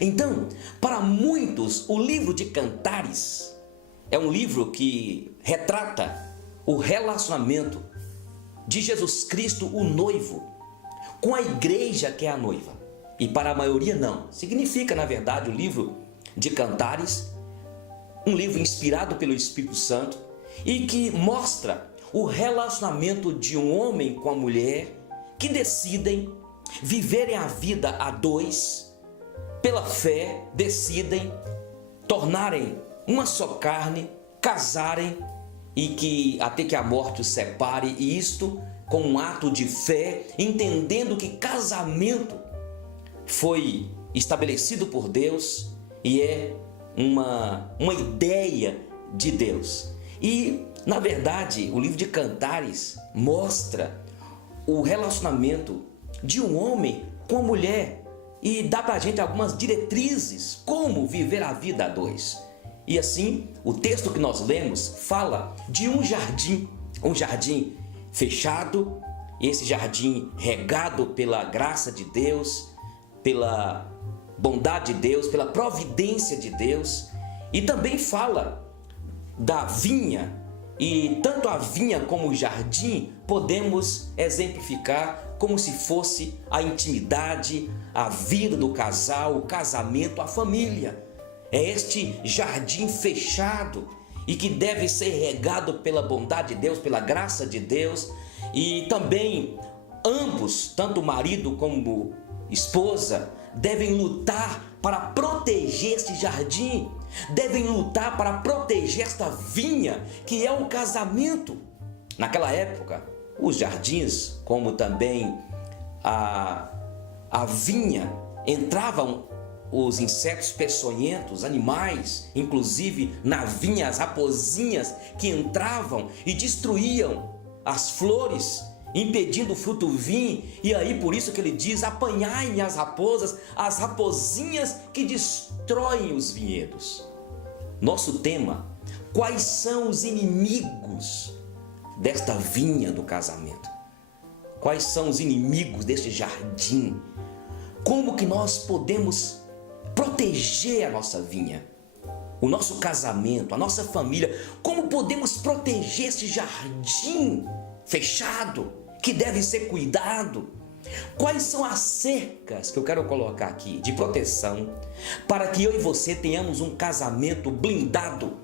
Então, para muitos, o livro de Cantares é um livro que retrata o relacionamento de Jesus Cristo, o noivo, com a igreja que é a noiva. E para a maioria não. Significa, na verdade, o livro de Cantares, um livro inspirado pelo Espírito Santo e que mostra o relacionamento de um homem com a mulher que decidem viverem a vida a dois, pela fé, decidem tornarem uma só carne, casarem e que até que a morte os separe, e isto com um ato de fé, entendendo que casamento foi estabelecido por Deus e é uma ideia de Deus. E, na verdade, o livro de Cantares mostra o relacionamento de um homem com a mulher e dá para a gente algumas diretrizes como viver a vida a dois. E assim, o texto que nós lemos fala de um jardim fechado, esse jardim regado pela graça de Deus, pela bondade de Deus, pela providência de Deus, e também fala da vinha, e tanto a vinha como o jardim podemos exemplificar como se fosse a intimidade, a vida do casal, o casamento, a família. É este jardim fechado e que deve ser regado pela bondade de Deus, pela graça de Deus, e também ambos, tanto o marido como esposa, devem lutar para proteger este jardim, devem lutar para proteger esta vinha que é o casamento. Naquela época, os jardins, como também a vinha, entravam os insetos peçonhentos, animais, inclusive na vinha, as raposinhas que entravam e destruíam as flores, impedindo o fruto vir. E aí por isso que ele diz: apanhai-me as raposas, as raposinhas que destroem os vinhedos. Nosso tema: quais são os inimigos desta vinha do casamento? Quais são os inimigos deste jardim? Como que nós podemos proteger a nossa vinha, o nosso casamento, a nossa família? Como podemos proteger esse jardim fechado que deve ser cuidado? Quais são as cercas que eu quero colocar aqui de proteção para que eu e você tenhamos um casamento blindado?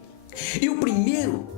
E o primeiro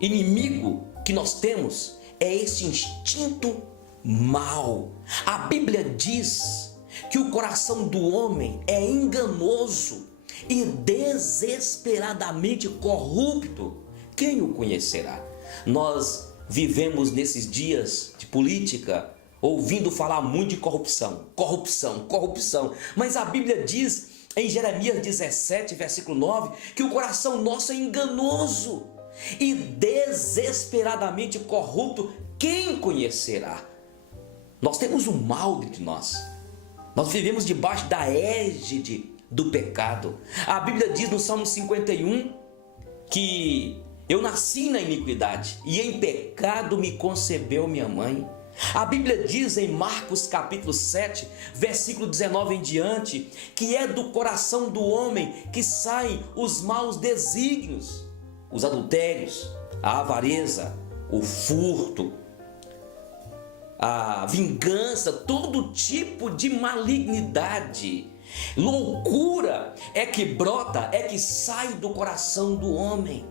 inimigo que nós temos é esse instinto mau. A Bíblia diz que o coração do homem é enganoso e desesperadamente corrupto. Quem o conhecerá? Nós vivemos nesses dias de política ouvindo falar muito de corrupção, corrupção, corrupção. Mas a Bíblia diz em Jeremias 17, versículo 9, que o coração nosso é enganoso e desesperadamente corrupto. Quem conhecerá? Nós temos um mal dentro de nós. Nós vivemos debaixo da égide do pecado. A Bíblia diz no Salmo 51 que eu nasci na iniquidade e em pecado me concebeu minha mãe. A Bíblia diz em Marcos capítulo 7, versículo 19 em diante, que é do coração do homem que saem os maus desígnios, os adultérios, a avareza, o furto, a vingança, todo tipo de malignidade, loucura é que brota, é que sai do coração do homem.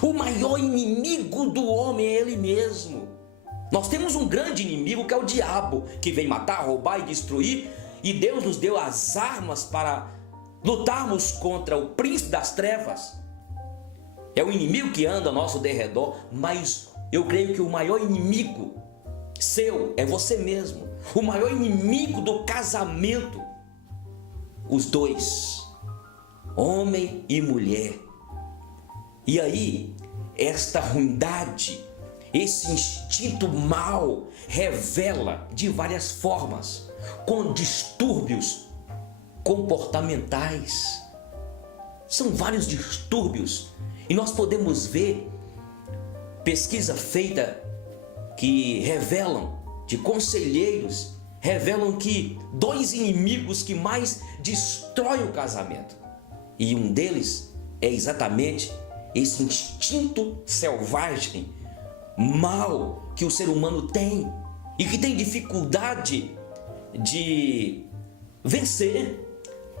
O maior inimigo do homem é ele mesmo. Nós temos um grande inimigo que é o diabo, que vem matar, roubar e destruir, e Deus nos deu as armas para lutarmos contra o príncipe das trevas. É o inimigo que anda ao nosso derredor, mas eu creio que o maior inimigo seu é você mesmo. O maior inimigo do casamento, os dois, homem e mulher. E aí, esta ruindade, esse instinto mau revela de várias formas, com distúrbios comportamentais. São vários distúrbios e nós podemos ver pesquisa feita que revelam de conselheiros, revelam que dois inimigos que mais destroem o casamento. E um deles é exatamente esse instinto selvagem, mal que o ser humano tem e que tem dificuldade de vencer.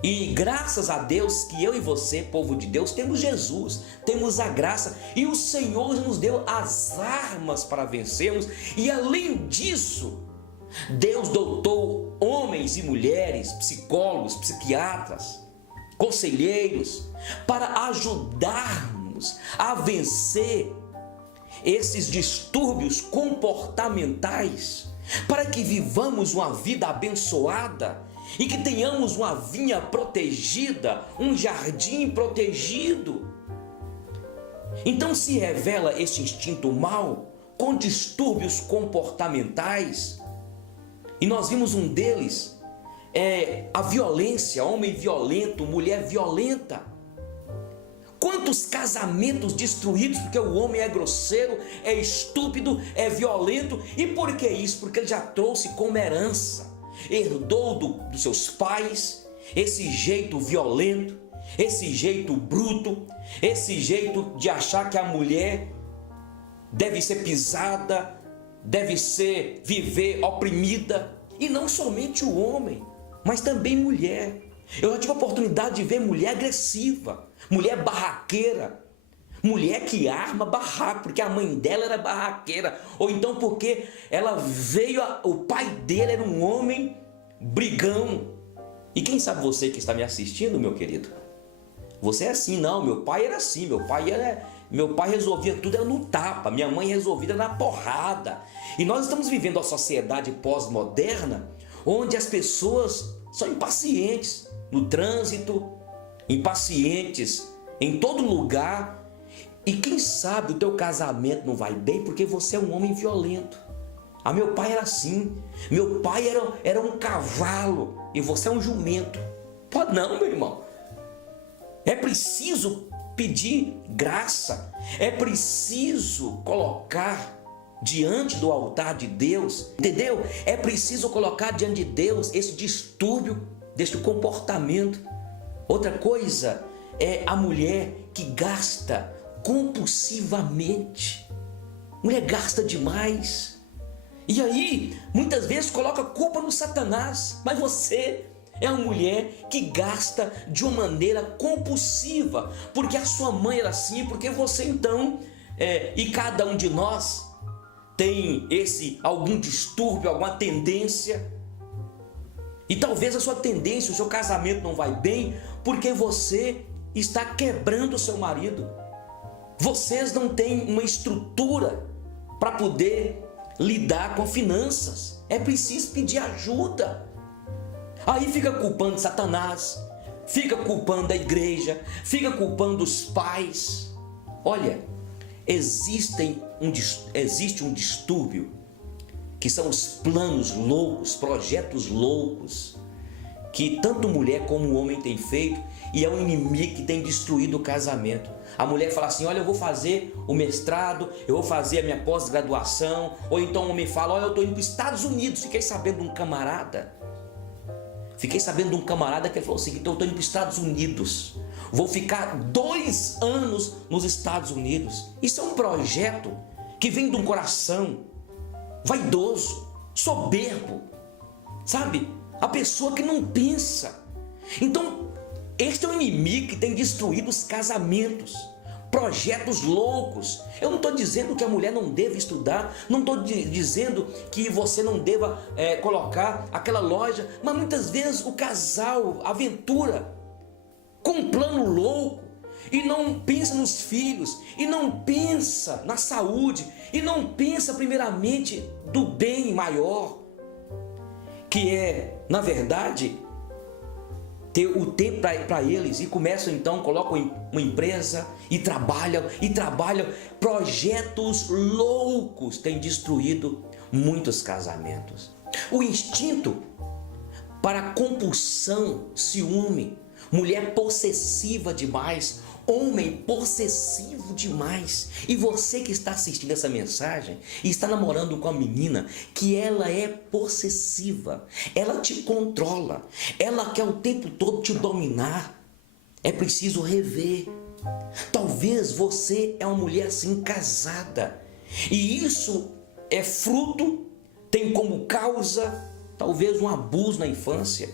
E graças a Deus que eu e você, povo de Deus, temos Jesus, temos a graça e o Senhor nos deu as armas para vencermos. E além disso, Deus dotou homens e mulheres, psicólogos, psiquiatras, conselheiros, para ajudarmos a vencer esses distúrbios comportamentais, para que vivamos uma vida abençoada e que tenhamos uma vinha protegida, um jardim protegido. Então se revela esse instinto mau com distúrbios comportamentais, e nós vimos um deles, a violência, homem violento, mulher violenta. Quantos casamentos destruídos porque o homem é grosseiro, é estúpido, é violento. E por que isso? Porque ele já trouxe como herança, herdou dos seus pais esse jeito violento, esse jeito bruto, esse jeito de achar que a mulher deve ser pisada, deve viver oprimida. E não somente o homem, mas também mulher. Eu já tive a oportunidade de ver mulher agressiva, mulher barraqueira, mulher que arma barraco, porque a mãe dela era barraqueira, ou então porque ela veio, o pai dele era um homem brigão. E quem sabe você que está me assistindo, meu querido, você é assim. Não, meu pai era assim, meu pai resolvia tudo era no tapa, minha mãe resolvia na porrada. E nós estamos vivendo a sociedade pós-moderna, onde as pessoas são impacientes no trânsito, impacientes em todo lugar. E quem sabe o teu casamento não vai bem porque você é um homem violento. Ah, meu pai era assim, meu pai era um cavalo e você é um jumento. Pode não, meu irmão. É preciso pedir graça, é preciso colocar diante do altar de Deus, entendeu? É preciso colocar diante de Deus esse distúrbio deste comportamento. Outra coisa é a mulher que gasta compulsivamente. Mulher gasta demais. E aí, muitas vezes coloca a culpa no Satanás, mas você é uma mulher que gasta de uma maneira compulsiva, porque a sua mãe era assim, porque você então, e cada um de nós tem algum distúrbio, alguma tendência. E talvez a sua tendência, o seu casamento não vai bem, porque você está quebrando o seu marido. Vocês não têm uma estrutura para poder lidar com finanças. É preciso pedir ajuda. Aí fica culpando Satanás, fica culpando a igreja, fica culpando os pais. Olha, existe um distúrbio que são os planos loucos, projetos loucos, que tanto mulher como homem tem feito, e é um inimigo que tem destruído o casamento. A mulher fala assim: olha, eu vou fazer o mestrado, eu vou fazer a minha pós-graduação. Ou então o homem fala: olha, eu estou indo para os Estados Unidos. Fiquei sabendo de um camarada que ele falou o seguinte: eu estou indo para os Estados Unidos, vou ficar 2 anos nos Estados Unidos. Isso é um projeto que vem de um coração vaidoso, soberbo, sabe? A pessoa que não pensa. Então, este é um inimigo que tem destruído os casamentos, projetos loucos. Eu não estou dizendo que a mulher não deva estudar, não estou dizendo que você não deva colocar aquela loja, mas muitas vezes o casal aventura com um plano louco e não pensa nos filhos, e não pensa na saúde, e não pensa primeiramente do bem maior, que é, na verdade, ter o tempo para eles. E começam então, colocam uma empresa e trabalham. Projetos loucos têm destruído muitos casamentos. O instinto para compulsão, ciúme, mulher possessiva demais, Homem possessivo demais. E você que está assistindo essa mensagem e está namorando com a menina que ela é possessiva, ela te controla, ela quer o tempo todo te dominar. É preciso rever. Talvez você é uma mulher assim casada e isso é fruto, tem como causa talvez um abuso na infância,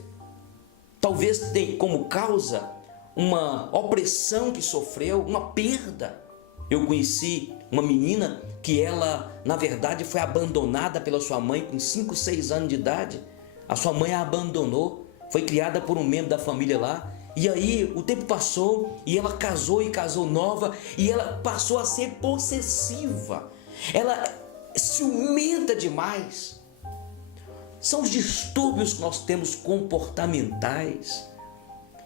talvez tem como causa uma opressão que sofreu, uma perda. Eu conheci uma menina que ela, na verdade, foi abandonada pela sua mãe com 5, 6 anos de idade. A sua mãe a abandonou, foi criada por um membro da família lá. E aí o tempo passou e ela casou e casou nova e ela passou a ser possessiva. Ela ciumenta demais. São os distúrbios que nós temos comportamentais.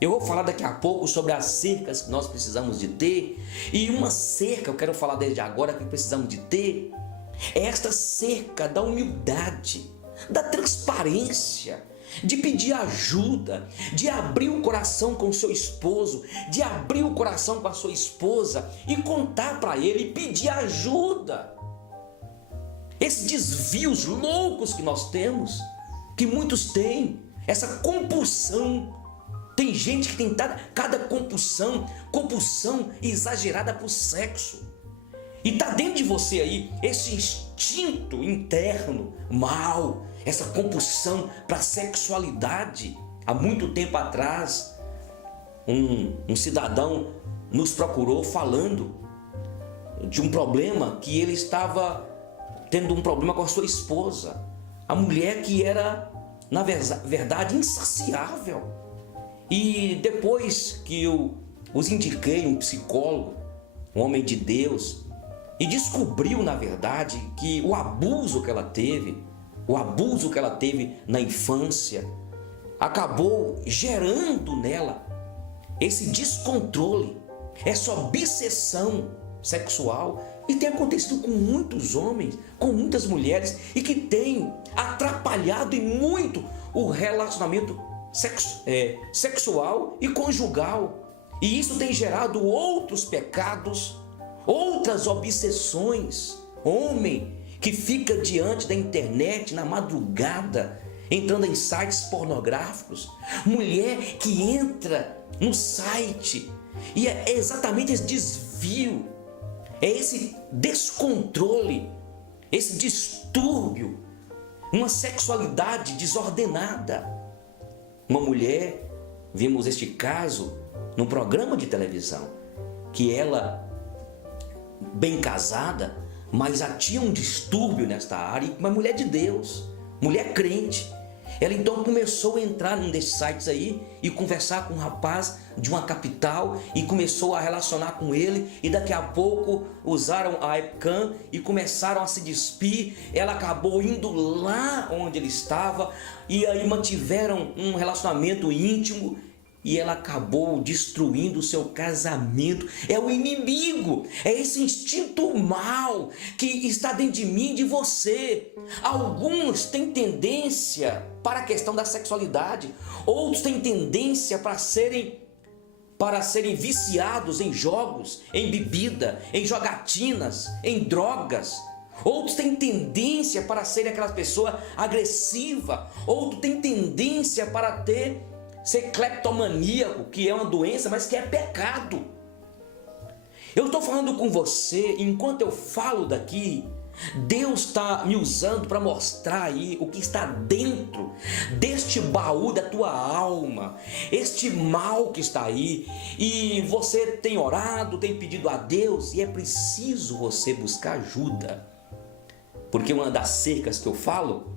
Eu vou falar daqui a pouco sobre as cercas que nós precisamos de ter. E uma cerca, eu quero falar desde agora que precisamos de ter, é esta cerca da humildade, da transparência, de pedir ajuda, de abrir o coração com o seu esposo, de abrir o coração com a sua esposa e contar para ele e pedir ajuda. Esses desvios loucos que nós temos, que muitos têm, essa compulsão. Tem gente que tem cada compulsão exagerada por sexo. E está dentro de você aí esse instinto interno mal, essa compulsão para a sexualidade. Há muito tempo atrás, um cidadão nos procurou falando de um problema que ele estava tendo um problema com a sua esposa. A mulher que era, na verdade, insaciável. E depois que eu os indiquei um psicólogo, um homem de Deus, e descobriu, na verdade, que o abuso que ela teve na infância, acabou gerando nela esse descontrole, essa obsessão sexual, e tem acontecido com muitos homens, com muitas mulheres, e que tem atrapalhado e muito o relacionamento sexual e conjugal. E isso tem gerado outros pecados, outras obsessões. Homem que fica diante da internet na madrugada, entrando em sites pornográficos. Mulher que entra no site e é exatamente esse desvio, é esse descontrole, esse distúrbio, uma sexualidade desordenada. Uma mulher, vimos este caso num programa de televisão, que ela, bem casada, mas já tinha um distúrbio nesta área, uma mulher de Deus, mulher crente. Ela então começou a entrar num desses sites aí e conversar com um rapaz de uma capital e começou a relacionar com ele, e daqui a pouco usaram a webcam e começaram a se despir. Ela acabou indo lá onde ele estava e aí mantiveram um relacionamento íntimo e ela acabou destruindo o seu casamento. É o inimigo, é esse instinto mal que está dentro de mim e de você. Alguns têm tendência para a questão da sexualidade, outros têm tendência para serem viciados em jogos, em bebida, em jogatinas, em drogas. Outros têm tendência para serem aquela pessoa agressiva, outros têm tendência para ser cleptomaníaco, que é uma doença, mas que é pecado. Eu estou falando com você, enquanto eu falo daqui, Deus está me usando para mostrar aí o que está dentro deste baú da tua alma, este mal que está aí, e você tem orado, tem pedido a Deus, e é preciso você buscar ajuda, porque uma das cercas que eu falo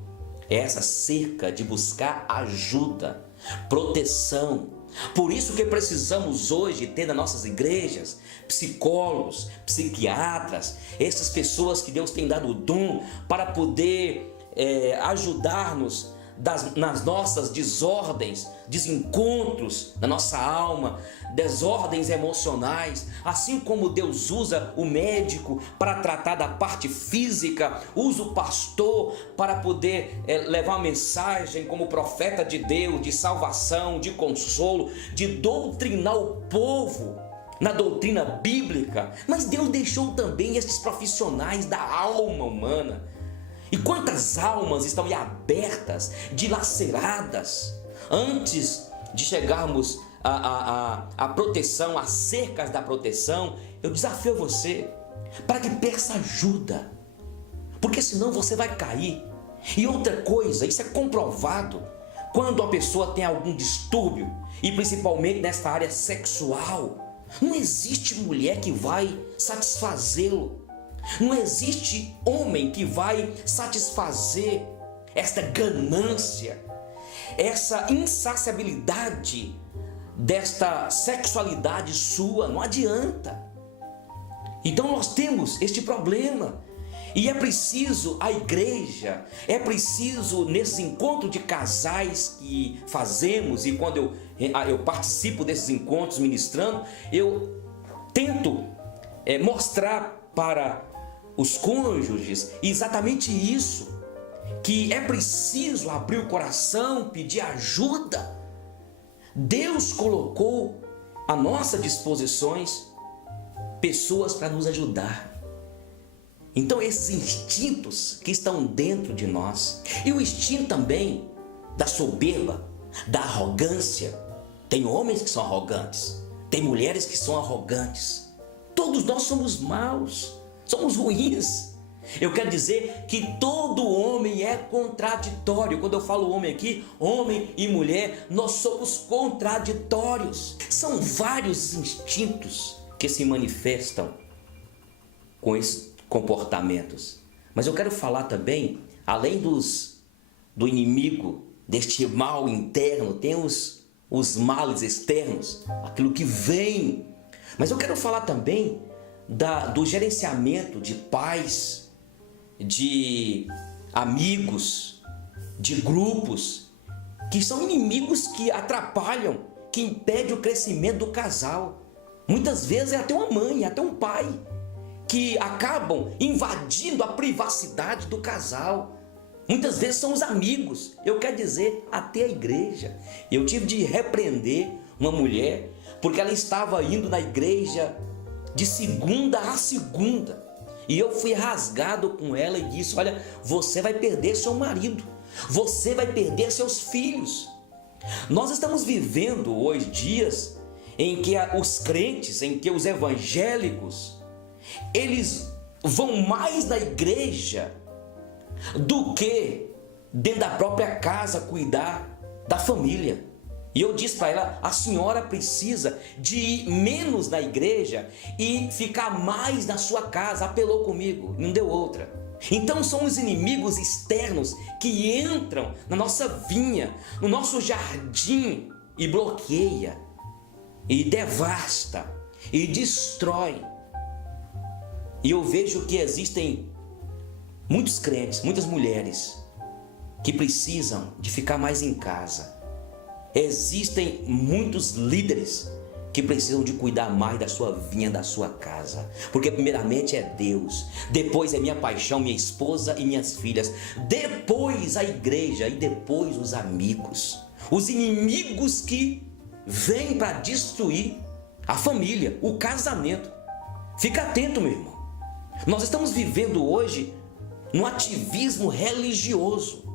é essa cerca de buscar ajuda, proteção. Por isso que precisamos hoje ter nas nossas igrejas psicólogos, psiquiatras, essas pessoas que Deus tem dado o dom para poder ajudar-nos nas nossas desordens, desencontros da nossa alma, desordens emocionais. Assim como Deus usa o médico para tratar da parte física, usa o pastor para poder levar uma mensagem como profeta de Deus, de salvação, de consolo, de doutrinar o povo. na doutrina bíblica, mas Deus deixou também esses profissionais da alma humana. E quantas almas estão aí abertas, dilaceradas, antes de chegarmos à proteção, às cercas da proteção. Eu desafio você para que peça ajuda, porque senão você vai cair. E outra coisa, isso é comprovado, quando a pessoa tem algum distúrbio, e principalmente nessa área sexual, não existe mulher que vai satisfazê-lo. Não existe homem que vai satisfazer esta ganância, essa insaciabilidade desta sexualidade sua. Não adianta. Então nós temos este problema. E é preciso a igreja, é preciso nesse encontro de casais que fazemos, e quando eu participo desses encontros ministrando, eu tento mostrar para os cônjuges exatamente isso, que é preciso abrir o coração, pedir ajuda. Deus colocou à nossa disposições pessoas para nos ajudar. Então esses instintos que estão dentro de nós, e o instinto também da soberba, da arrogância. Tem homens que são arrogantes, tem mulheres que são arrogantes. Todos nós somos maus, somos ruins. Eu quero dizer que todo homem é contraditório. Quando eu falo homem aqui, homem e mulher, nós somos contraditórios. São vários instintos que se manifestam com esses comportamentos. Mas eu quero falar também, além do inimigo, deste mal interno, tem os males externos, aquilo que vem. Mas eu quero falar também do gerenciamento de pais, de amigos, de grupos, que são inimigos que atrapalham, que impedem o crescimento do casal. Muitas vezes é até uma mãe, até um pai, que acabam invadindo a privacidade do casal. Muitas vezes são os amigos, eu quero dizer, até a igreja. Eu tive de repreender uma mulher, porque ela estava indo na igreja de segunda a segunda. E eu fui rasgado com ela e disse: olha, você vai perder seu marido, você vai perder seus filhos. Nós estamos vivendo hoje dias em que os crentes, em que os evangélicos, eles vão mais na igreja do que dentro da própria casa cuidar da família. E eu disse para ela: a senhora precisa de ir menos na igreja e ficar mais na sua casa. Apelou comigo, não deu outra. Então são os inimigos externos que entram na nossa vinha, no nosso jardim, e bloqueia, e devasta, e destrói. E eu vejo que existem muitos crentes, muitas mulheres que precisam de ficar mais em casa. Existem muitos líderes que precisam de cuidar mais da sua vinha, da sua casa. Porque primeiramente é Deus, depois é minha paixão, minha esposa e minhas filhas, depois a igreja e depois os amigos. Os inimigos que vêm para destruir a família, o casamento. Fica atento, meu irmão. Nós estamos vivendo hoje no ativismo religioso.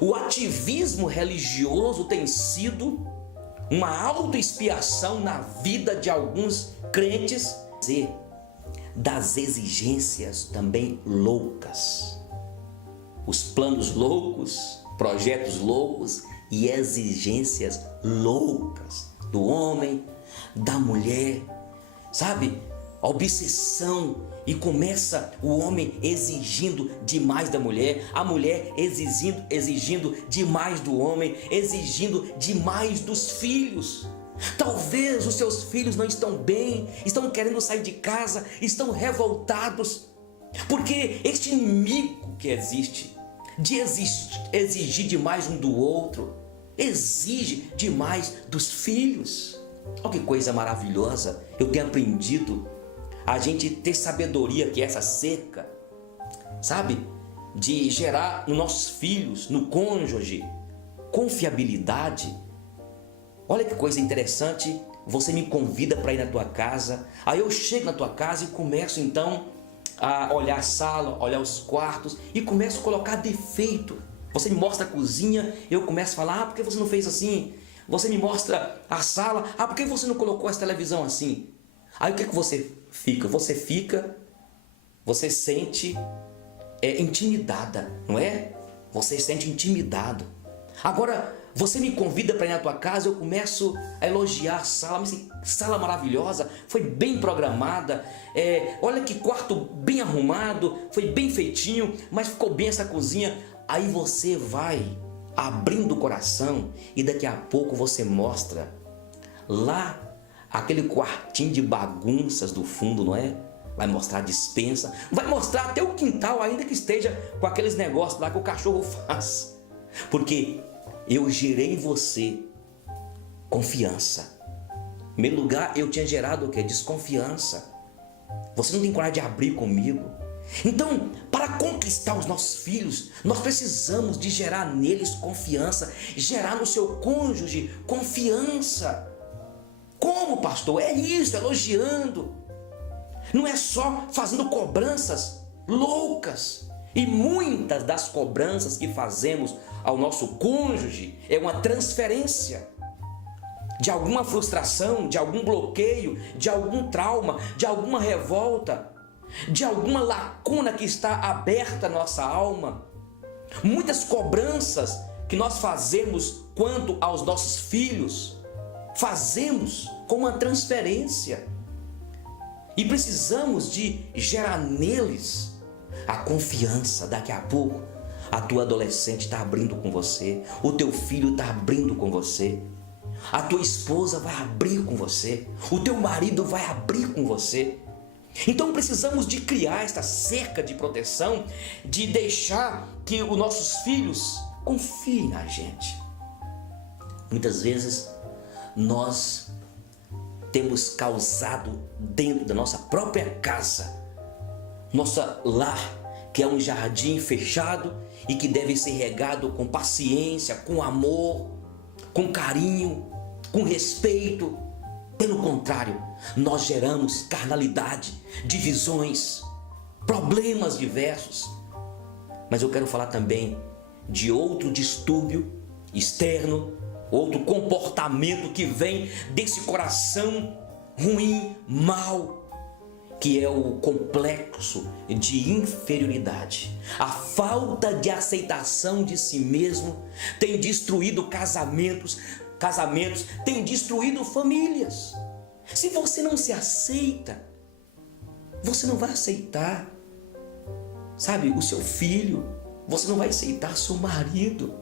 O ativismo religioso tem sido uma autoexpiação na vida de alguns crentes, das exigências também loucas. Os planos loucos, projetos loucos e exigências loucas do homem, da mulher, sabe? A obsessão, e começa o homem exigindo demais da mulher, a mulher exigindo demais do homem, exigindo demais dos filhos. Talvez os seus filhos não estão bem, estão querendo sair de casa, estão revoltados, porque este inimigo que existe, de exigir demais um do outro, exige demais dos filhos. Olha que coisa maravilhosa, eu tenho aprendido a gente ter sabedoria, que é essa cerca, sabe? De gerar nos nossos filhos, no cônjuge, confiabilidade. Olha que coisa interessante você me convida para ir na tua casa, aí eu chego na tua casa e começo então a olhar a sala, olhar os quartos e começo a colocar defeito. Você me mostra a cozinha, eu começo a falar, por que você não fez assim? Você me mostra a sala, por que você não colocou essa televisão assim? Aí o que você fica? Você sente intimidada, não é? Você se sente intimidado. Agora, você me convida para ir na tua casa, eu começo a elogiar a sala, mas que sala maravilhosa, foi bem programada, olha que quarto bem arrumado, foi bem feitinho, mas ficou bem essa cozinha. Aí você vai abrindo o coração e daqui a pouco você mostra lá aquele quartinho de bagunças do fundo, não é? Vai mostrar a despensa, vai mostrar até o quintal, ainda que esteja com aqueles negócios lá que o cachorro faz. Porque eu gerei em você confiança. Em primeiro lugar, eu tinha gerado o quê? Desconfiança. Você não tem coragem de abrir comigo. Então, para conquistar os nossos filhos, nós precisamos de gerar neles confiança, gerar no seu cônjuge confiança. Como, pastor? É isso, elogiando. Não é só fazendo cobranças loucas. E muitas das cobranças que fazemos ao nosso cônjuge é uma transferência de alguma frustração, de algum bloqueio, de algum trauma, de alguma revolta, de alguma lacuna que está aberta na nossa alma. Muitas cobranças que nós fazemos quanto aos nossos filhos, fazemos com uma transferência. E precisamos de gerar neles a confiança. Daqui a pouco a tua adolescente está abrindo com você, o teu filho está abrindo com você, a tua esposa vai abrir com você, o teu marido vai abrir com você. Então precisamos de criar esta cerca de proteção, de deixar que os nossos filhos confiem na gente. Muitas vezes nós temos causado dentro da nossa própria casa, nossa lar, que é um jardim fechado e que deve ser regado com paciência, com amor, com carinho, com respeito. Pelo contrário, nós geramos carnalidade, divisões, problemas diversos. Mas eu quero falar também de outro distúrbio externo, outro comportamento que vem desse coração ruim, mau, que é o complexo de inferioridade. A falta de aceitação de si mesmo tem destruído casamentos, tem destruído famílias. Se você não se aceita, você não vai aceitar, sabe, o seu filho, você não vai aceitar seu marido.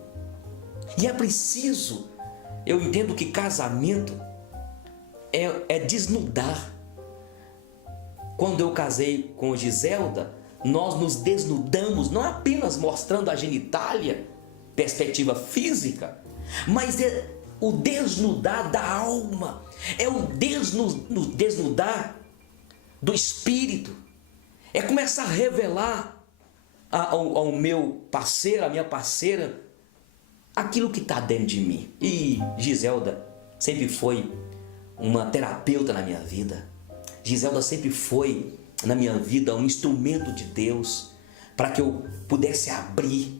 E é preciso, eu entendo que casamento é desnudar. Quando eu casei com Giselda, nós nos desnudamos, não apenas mostrando a genitália, perspectiva física, mas é o desnudar da alma, é o desnudar do espírito, é começar a revelar ao meu parceiro, à minha parceira, aquilo que está dentro de mim. E Giselda sempre foi uma terapeuta na minha vida. Giselda sempre foi na minha vida um instrumento de Deus para que eu pudesse abrir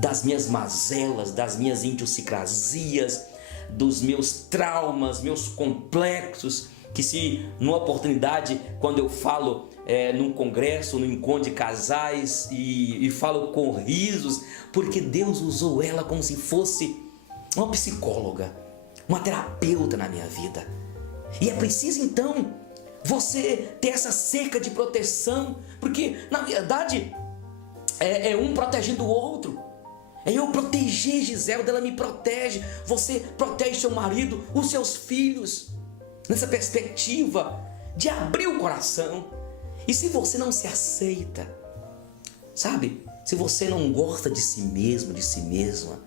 das minhas mazelas, das minhas idiosincrasias, dos meus traumas, meus complexos, que se numa oportunidade, quando eu falo num congresso, num encontro de casais e falo com risos, porque Deus usou ela como se fosse uma psicóloga, uma terapeuta na minha vida. E é preciso então você ter essa cerca de proteção, porque na verdade é um protegendo o outro. É eu proteger Giselda, ela me protege, você protege seu marido, os seus filhos, nessa perspectiva de abrir o coração. E se você não se aceita, sabe, se você não gosta de si mesmo, de si mesma,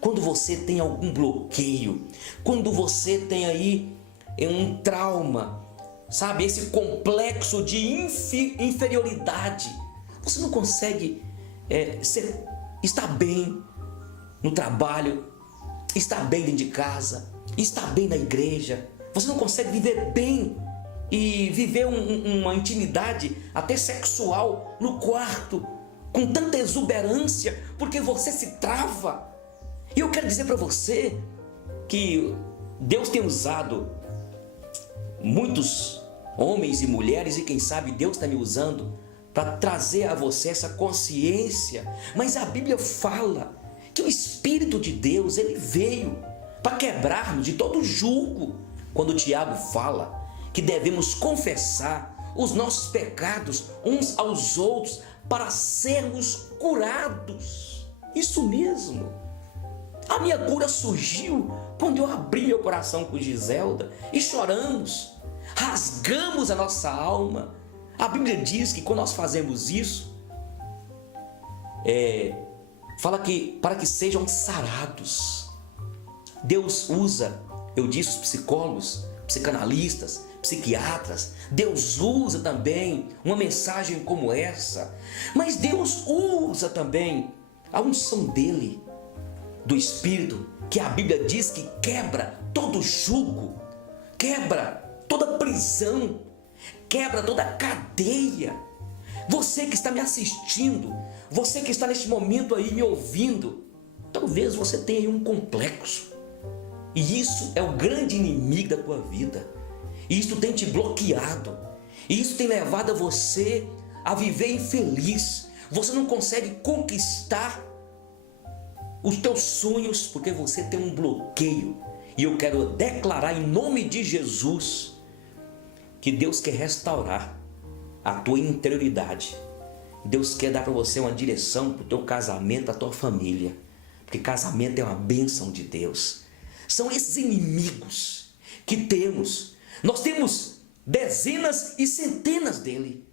quando você tem algum bloqueio, quando você tem aí um trauma, sabe, esse complexo de inferioridade, você não consegue estar bem no trabalho, estar bem dentro de casa, estar bem na igreja, Você não consegue viver bem e viver uma intimidade até sexual no quarto com tanta exuberância, porque você se trava. E eu quero dizer para você que Deus tem usado muitos homens e mulheres, e quem sabe Deus está me usando para trazer a você essa consciência. Mas a Bíblia fala que o Espírito de Deus, ele veio para quebrar-nos de todo julgo. Quando Tiago fala que devemos confessar os nossos pecados uns aos outros para sermos curados. Isso mesmo. A minha cura surgiu quando eu abri meu coração com Giselda e choramos, rasgamos a nossa alma. A Bíblia diz que quando nós fazemos isso, fala que para que sejam sarados. Deus usa, eu disse, os psicólogos, psicanalistas, psiquiatras. Deus usa também uma mensagem como essa, mas Deus usa também a unção dele, do Espírito, que a Bíblia diz que quebra todo jugo, quebra toda prisão, quebra toda cadeia. Você que está me assistindo, você que está neste momento aí me ouvindo, talvez você tenha aí um complexo, e isso é o grande inimigo da tua vida, e isso tem te bloqueado, e isso tem levado a você a viver infeliz. Você não consegue conquistar os teus sonhos porque você tem um bloqueio. E eu quero declarar em nome de Jesus que Deus quer restaurar a tua interioridade. Deus quer dar para você uma direção para o teu casamento, a tua família, porque casamento é uma bênção de Deus. São esses inimigos que temos. Nós temos dezenas e centenas dele,